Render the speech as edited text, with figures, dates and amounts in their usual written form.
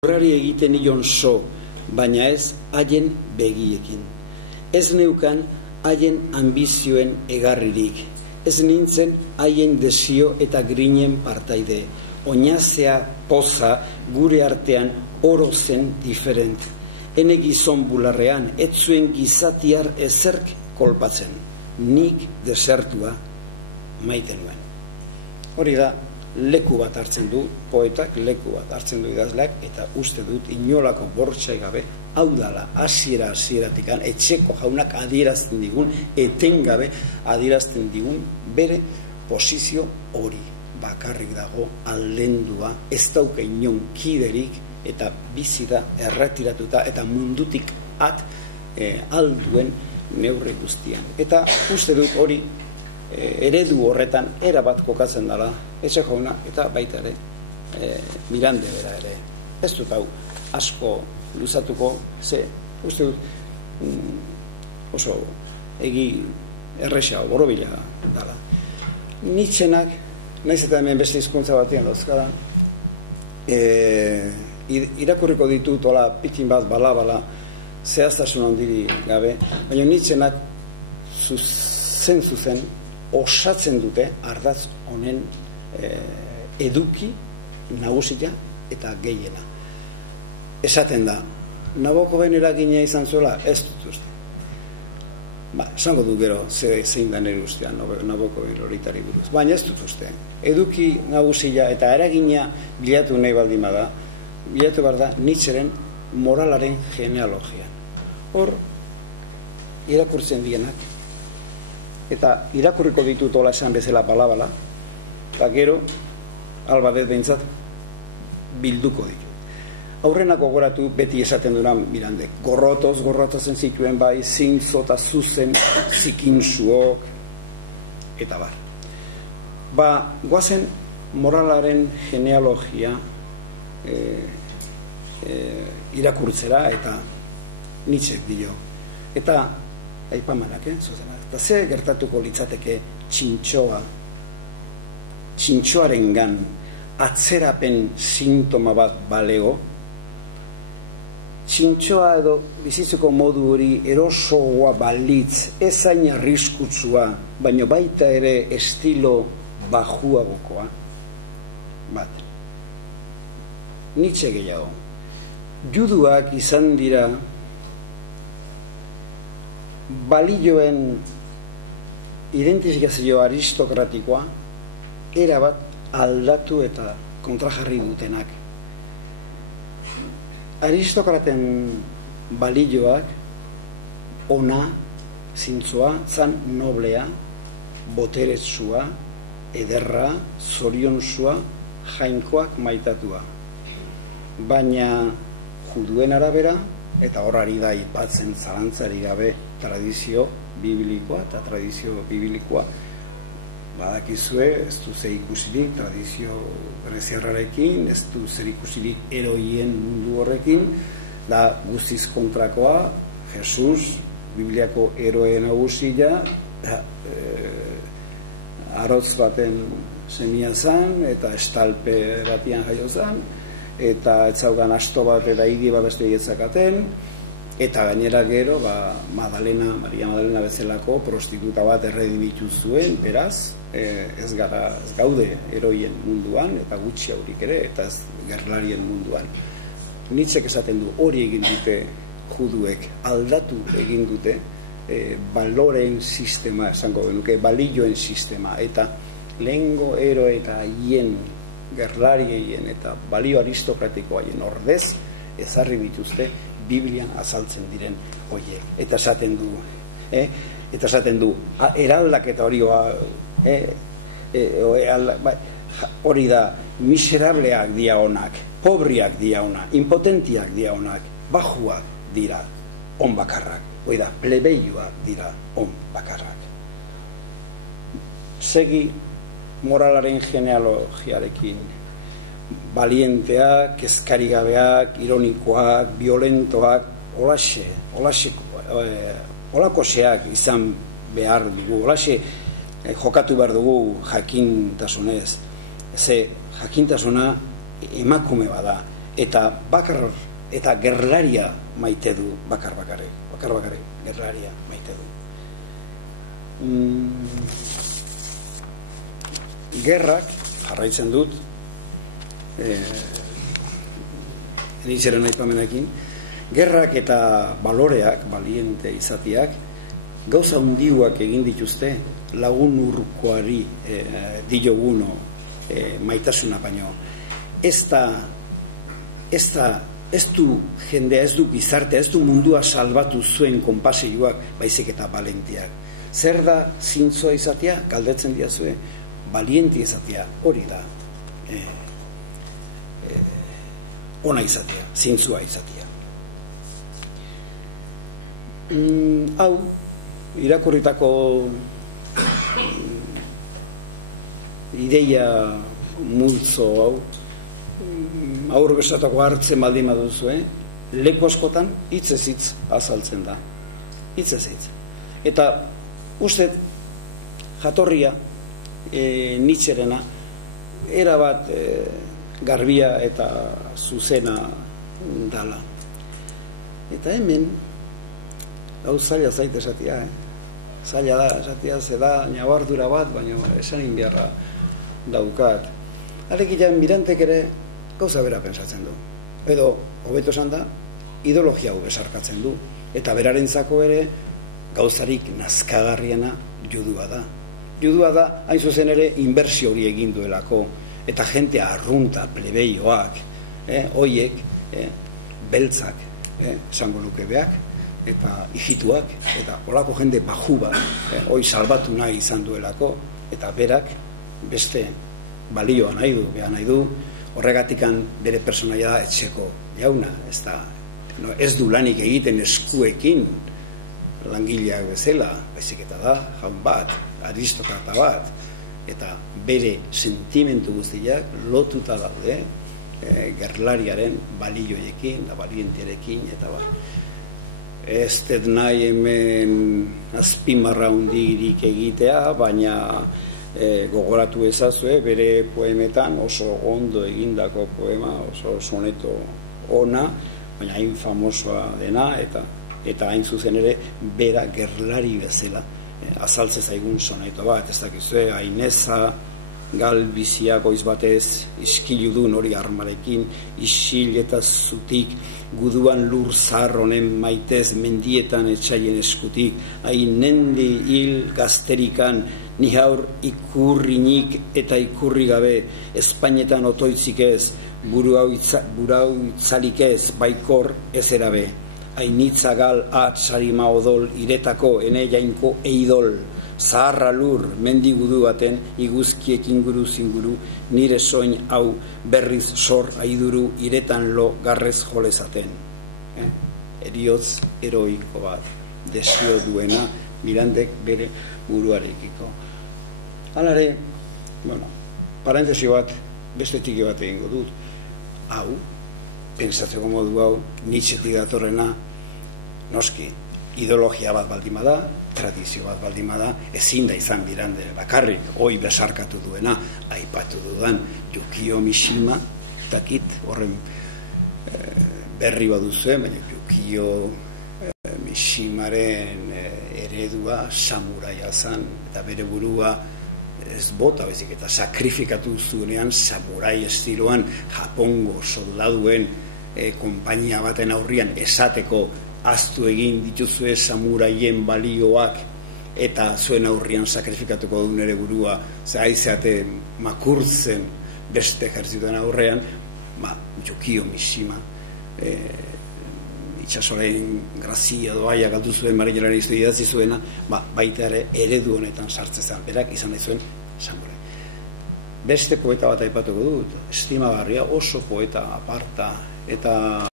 Horrari egiten nion so, baina ez haien begiekin. Ez neukan haien ambizioen egarririk. Ez nintzen haien desio eta grinen partaide. Oinazea poza gure artean oro zen diferent. Ene gizon bularrean, ez zuen gizatiar ezerk kolpatzen. Nik desertua maite nuen. Hori da, leku bat hartzen du poetak, leku bat hartzen du idazleak, eta uste dut inolako bortxai gabe, hau dala, hasieratik etxeko jaunak adierazten digun, etengabe adierazten digun bere posizio hori. Bakarrik dago aldendua, ez dauka inon kiderik, eta bizi da erretiratuta, eta mundutik alduen neurri guztian. Eta uste dut hori eredu horretan erabat kokatzen dela etxe jauna, eta baita ere Mirande bera ere. Ez dut hau asko luzatuko, ze uste dut oso egi erresa borobila dela. Nietzschenak, naiz eta hemen beste hizkuntza batean dauzkada, irakurriko ditut hola pitin bat bala zehaztasun handiri gabe, baina Nietzschenak zuzen osatzen dute ardatz honen eduki nagusia eta gehiena. Esaten da, Nabokoven eragina izan zuela, ez dut uste. Esango du gero zein da nire ustean Nabokoven horitari buruz, baina ez dut uste. Eduki nagusia eta eragina bilatu nahi baldin bada, bilatu behar da Nietzscheren moralaren genealogian. Hor, irakurtzen dienak, eta irakurriko ditut hola esan bezala bala, eta gero, albadet behintzat, bilduko ditut. Aurrenako goratu beti esaten duran Mirande, gorrotozen zituen bai, zintzo eta zuzen, zikintzuok, eta bar. Goazen moralaren genealogia irakurtzera, eta Nietzschek dio. Eta, aipamanak, zuzenak. Eta ze gertatuko litzateke txintxoarengan atzerapen sintoma bat balego, txintxoa edo bizitzeko modu hori erosoa balitz, ezain arriskutsua, baina baita ere estilo bajuagokoa, bat. Nietzsche gehiago. Juduak izan dira balioen identifikazio aristokratikoa erabat aldatu eta kontrajarri dutenak. Aristokraten balioak ona, zintzoa, zan noblea, boteretsua, ederra, zorionzua, jainkoak maitatua. Baina juduen arabera, eta horari da ipatzen zalantzari gabe tradizio biblikoa, eta tradizio biblikoa badakizue, ez du zer ikusirik tradizio greziarrarekin, ez du zer ikusirik eroien mundu horrekin, da guztiz kontrakoa, Jesus, Bibliako eroe nagusia, arotz baten semia zan, eta estalpe batian jaio zan, eta etzaugan asto bat eta hiri bat beste egitzakaten, eta gainera gero, Maria Madalena bezalako prostituta bat erredimitu zuen, beraz, ez gaude eroien munduan, eta gutxi haurik ere, eta ez gerlarien munduan. Nietzschek esaten du, hori egin dute juduek, aldatu egin dute baloreen sistema, esango genuke, balioen sistema, eta lehengo eroe eta haien gerlarien eta balio aristokratiko haien ordez, ezarri dituzte Biblian azaltzen diren horiek. Eta esaten du, eraldaketa hori hori da, miserableak dia onak, pobriak dia onak, impotentiak dia onak, bajuak dira on bakarrak, hori da, plebeioak dira on bakarrak. Segi moralaren genealogiarekin, balienteak, kezkarigabeak, ironikoak, violentoak, holakoseak izan behar dugu, holaxe jokatu behar dugu jakintasunez. Ze jakintasuna emakume bada, eta eta gerlaria maite du bakar-bakarrik, gerlaria maite du. Gerrak, jarraitzen dut, Nietzscheren aipamenekin, gerrak eta baloreak, baliente izateak, gauza hundiuak egin dituzte lagun urkoari dioguno maitasuna baino. Ez du jendea, ez du gizartea, ez du mundua salbatu zuen konpaseioak, baizik eta balentiak. Zer da zintzoa izatea? Galdetzen diazue, balienti izatea, hori da ona izatea, zintzoa izatea. Hau, irakurritako ideia multzo hau, aur besatako hartzen baldin baduzu, leku askotan hitzez hitz azaltzen da. Hitzez hitz. Eta uste jatorria Nietzscherena erabat garbia eta zuzena dala. Eta hemen hau zaila zait esatia, zaila da esatia, zeda nabardura bat, baina esanin beharra daukat. Alekian Mirantek ere gauza bera pensatzen du. Edo, hobeto esan da, ideologia hau besarkatzen du. Eta berarentzako ere gauzarik nazkagarriena judua da. Judua da, hain zuzen ere, inbertsio hori egin duelako. Eta jente arrunta, plebeioak, hoiek, beltzak, esango luke beak, eta hijituak, eta olako jende baju bat, hoi salbatu nahi izan duelako, eta berak beste balioa nahi du, beha nahi du, horregatikan bere personaia da etxeko jauna, ez du lanik egiten eskuekin langileak bezala, baizik eta da, jaun bat, aristokrata bat, eta bere sentimentu guztiak lotuta daude gerlariaren balioekin, da balientiarekin, eta bat. Ez dut nahi hemen azpimarra hundirik egitea, baina gogoratu ezazue, bere poemetan oso ondo egindako poema, oso soneto ona, baina hain famosoa dena, eta hain zuzen ere bera gerlari bezala azaltze zaigun soneto bat, ez dakizue, Aineza galbizia goiz batez iskiludun hori armarekin, isil eta zutik, guduan lur zahar honen maitez mendietan etxaien eskutik, hain nendi hil gazterikan, ni haur ikurrinik eta ikurri gabe, Espainetan otoitzik ez, burau itzalik ez, baikor ez erabe. Ainitza gal atzarima odol, iretako ene jainko eidol, zaharra lur, mendigudu baten, iguzkiek inguru zinguru, nire soin hau berriz sor aiduru, iretan lo garrez jolezaten. Eriotz heroiko bat, desio duena, Mirandek bere buruarekiko. Halare, parentesi bat, beste tiki bat egingo dut, hau, pensatzeko modu hau, Nietzschetik datorrena, noski, ideologia bat baldima da, tradizio bat baldima da, ezin da izan Mirande bakarrik, hoi besarkatu duena, aipatu dudan Yukio Mishima, dakit horren berri baduzu, baina Yukio Mishimaren eredua samuraia zan, eta bere burua ez bota bezik, eta sakrifikatu zuenean samurai estiloan Japongo soldaduen konpainia baten aurrian esateko aztu egin dituzue samuraien balioak eta zuen aurrian sakrifikatuko du nere burua, zaizeate makurtzen beste ejertzituen aurrean, Yukio Mishima itxasoren grazia doaia galdu zuen marinelaren iztu idatzi zuena, baita ere eredu honetan sartzezan, berak izan nahi zuen samurai. Beste poeta bat aipatuko dut, estimagarria, oso poeta aparta, eta